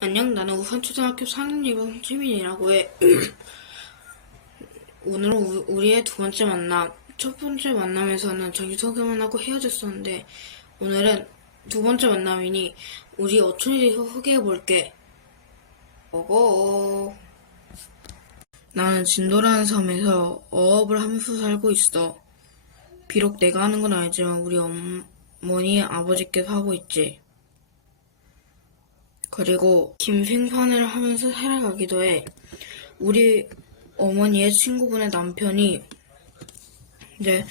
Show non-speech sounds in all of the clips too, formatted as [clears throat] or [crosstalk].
안녕, 나는 우선초등학교 4학년 지민이라고 해. [clears throat] 오늘은 우- 우리의 두 번째 만남. 첫 번째 만남에서는 자기소개만 하고 헤어졌었는데, 오늘은 두 번째 만남이니, 우리 어촌에 대해서 소개해볼게. 어거. 나는 진도라는 섬에서 어업을 하면서 살고 있어. 비록 내가 하는 건 아니지만, 우리 어머니, 아버지께서 하고 있지. 그리고 김생판을 하면서 살아가기도 해. 우리 어머니의 친구분의 남편이 이제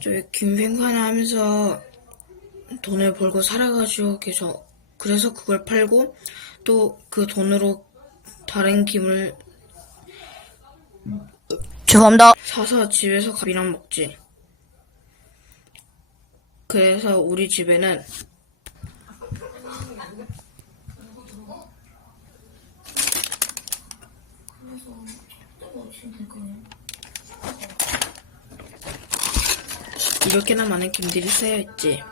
저희 김생판을 하면서 돈을 벌고 살아가지고 계셔. 그래서 그걸 팔고 또 그 돈으로 다른 김을 죄송합니다. 사서 집에서 밥이랑 먹지. 그래서 우리 집에는 이렇게나 많은 김들이 쌓여있지.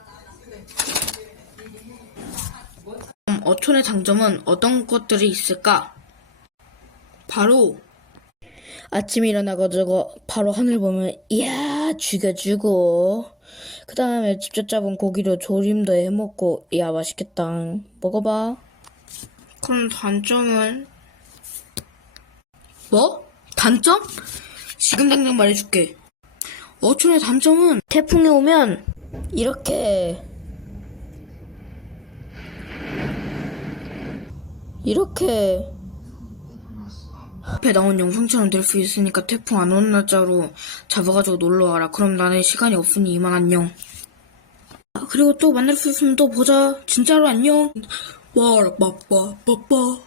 그럼 어촌의 장점은 어떤 것들이 있을까? 바로 아침에 일어나가지고 바로 하늘 보면 이야 죽여주고 그 다음에 직접 잡은 고기로 조림도 해먹고 이야 맛있겠다 먹어봐 그럼 단점은 뭐? 단점? 지금 당장 말해줄게. 어촌의 단점은 태풍이 오면 이렇게 이렇게 앞에 나온 영상처럼 될 수 있으니까 태풍 안 오는 날짜로 잡아가지고 놀러 와라. 그럼 나는 시간이 없으니 이만 안녕. 아, 그리고 또 만날 수 있으면 또 보자. 진짜로 안녕. Bop bop bop bop.